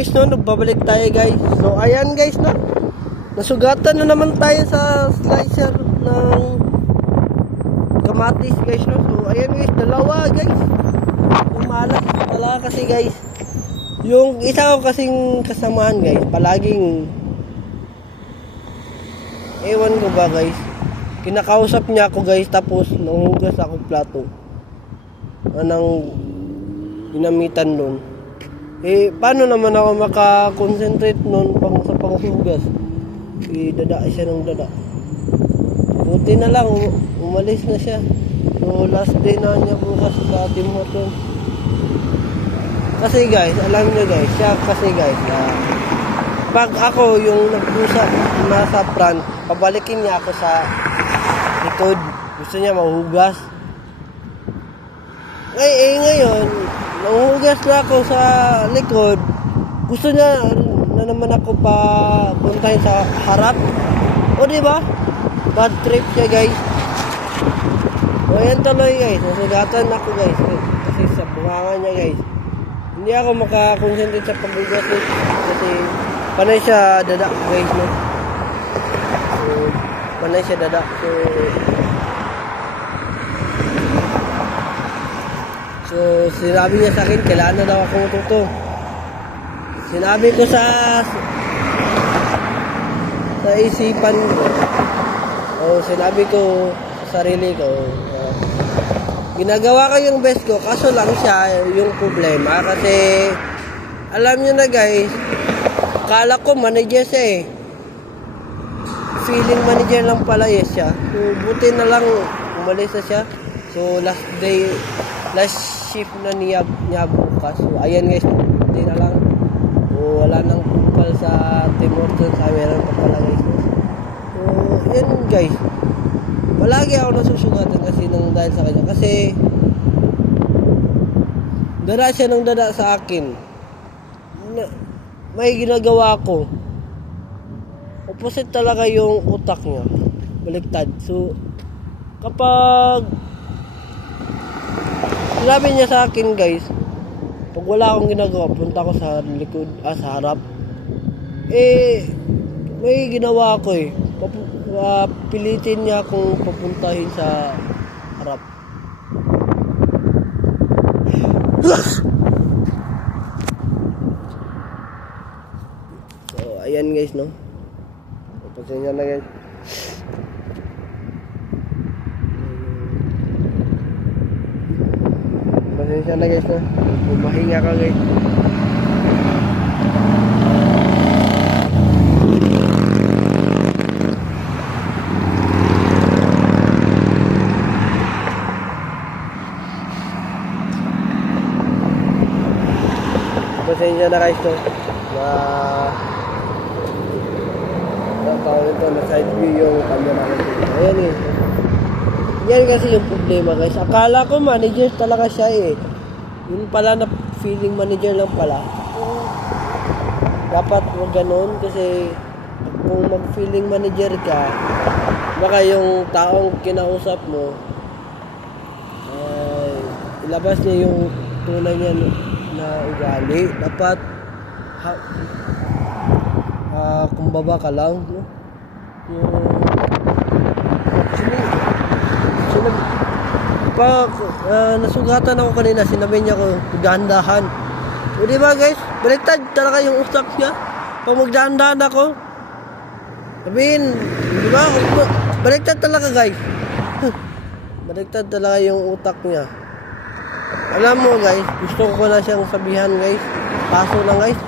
guys, no, nagbabalik tayo guys. So ayan guys, no, nasugatan na naman tayo sa slicer ng kamatis guys, no. So ayan guys, dalawa guys. Umalat talaga kasi guys. Yung isa ko kasing kasamahan guys, palaging ewan ko ba guys, kinakausap niya ako guys, tapos nanguhugas ako plato. Anong ginamitan nun? Paano naman ako makakonsentrate nun sa panghugas? Dada siya ng dada. Buti na lang, umalis na siya. So, last day na niya bukas sa Tim Hortons. Kasi guys, alam niyo guys, siya kasi guys, pag ako yung nagpusa nasa front, pabalikin niya ako sa likod. Gusto niya mahugas. Ngayon, nahuhugas na ako sa likod. Gusto niya na naman ako pa puntahin sa harap. O diba? Bad trip siya guys. O yan tuloy guys. Nasugatan ako guys. Kasi sa bunganga niya guys. Hindi ako makakonsentrate sa paghugas kasi panay siya dada guys, no? So, panay siya dada. So, sinabi niya sa akin, kailangan na daw ako matuto. Sinabi ko sa isipan ko, o sinabi ko sa sarili ko, ginagawa ko yung best ko, kaso lang siya yung problema. Kasi, alam niyo na guys, akala ko manager siya eh. Feeling manager lang pala siya. So, buti na lang umalis na siya. So, last shift na niya bukas. So, ayan guys, hindi na lang. So, wala nang kupal sa Tim Hortons. Meron pa pala guys. So, yan guys. Palagi ako nasusugatan kasi dahil sa kanya. Kasi, dada siya ng dada sa akin. May ginagawa ko. Opposite talaga yung utak niya. Baliktad. So, kapag sinabi niya sa akin guys, pag wala akong ginagawa, punta ko sa likod, sa harap. May ginawa ako eh. Pilitin niya akong papuntahin sa harap. So, ayan guys, no? Pasensya na guys. Pasensya na guys, no? Bumahinga ka guys. Pasensya na guys, no? Tawag ito, na side view yung camera natin. Ayan eh. Yan kasi yung problema guys. Akala ko manager talaga siya eh. Yun pala na feeling manager lang pala. Dapat wag ganun kasi kung mag-feeling manager ka, baka yung taong kinausap mo ilabas niya yung tunay niya na ugali. Dapat kumbaba ka lang, no? Nasugatan ako kanina, sinabi niya ko magdahan-dahan. O diba guys, baliktad talaga yung utak niya. Pag magdahan-dahan ako, sabihin, diba, baliktad talaga guys. Baliktad talaga yung utak niya. Alam mo guys, gusto ko na siyang sabihan guys, kaso lang guys,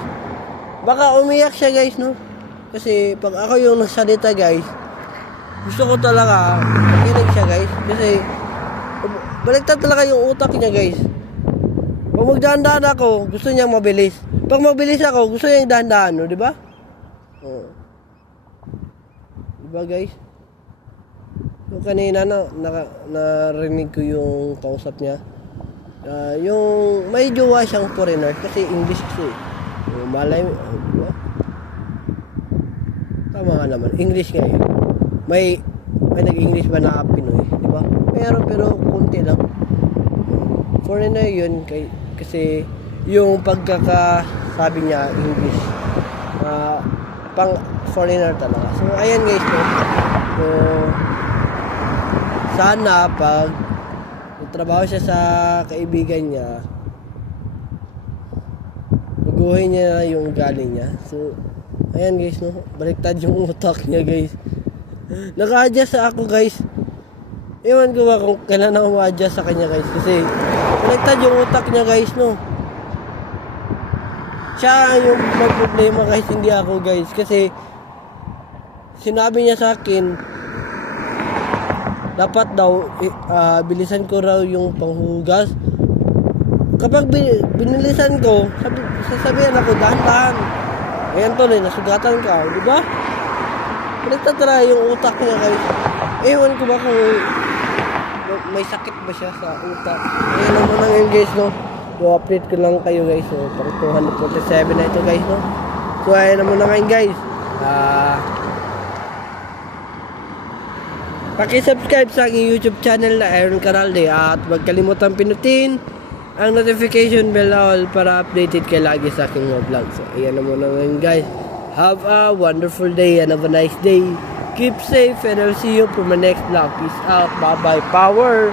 baka umiyak siya guys, no? Kasi pag ako yung nagsalita guys, gusto ko talaga makinig siya guys. Kasi baliktad talaga yung utak niya guys. Pag magdahan-dahan ako, gusto niya mabilis. Pag mabilis ako, gusto niya yung dahan-dahan, no? Diba? Diba guys? So kanina narinig ko yung kausap niya. Yung may jowa siyang foreigner kasi English siya eh. Malay mo, diba? Tama nga naman, English nga yun. May nag-English ba na Pinoy, diba? Pero konti lang. Foreigner yun kasi yung sabi niya English. Pang foreigner talaga. So ayan guys, no. So sana pag trabaho siya sa kaibigan niya, baguhin niya yung ugali niya. So ayan guys, no. Baliktad yung utak niya guys. Naka-adjust ako guys. Ewan ko ba kung kailan ako ma-adjust sa kanya guys. Kasi baliktad yung utak niya guys, no. Siya yung problema guys, hindi ako guys. Kasi sinabi niya sa akin, dapat daw bilisan ko raw yung panghugas. Kapag binilisan ko, sasabihan ako, dahan-dahan. Ayan to, nasugatan ka, di ba? Baliktad talaga yung utak niya guys. Ewan ko ba kung may sakit ba siya sa utak. Ayan naman na ngayon guys, no. So update ko lang kayo guys. So parang 247 na ito guys, no. So ayan naman na ngayon guys. Paki-subscribe sa aking YouTube channel na Aaron Caralde at huwag kalimutang pinutin ang notification bell all para updated kayo lagi sa aking mga vlog. So ayan naman na ngayon guys. Have a wonderful day and have a nice day. Keep safe and I'll see you for my next vlog. Peace out. Bye bye. Power.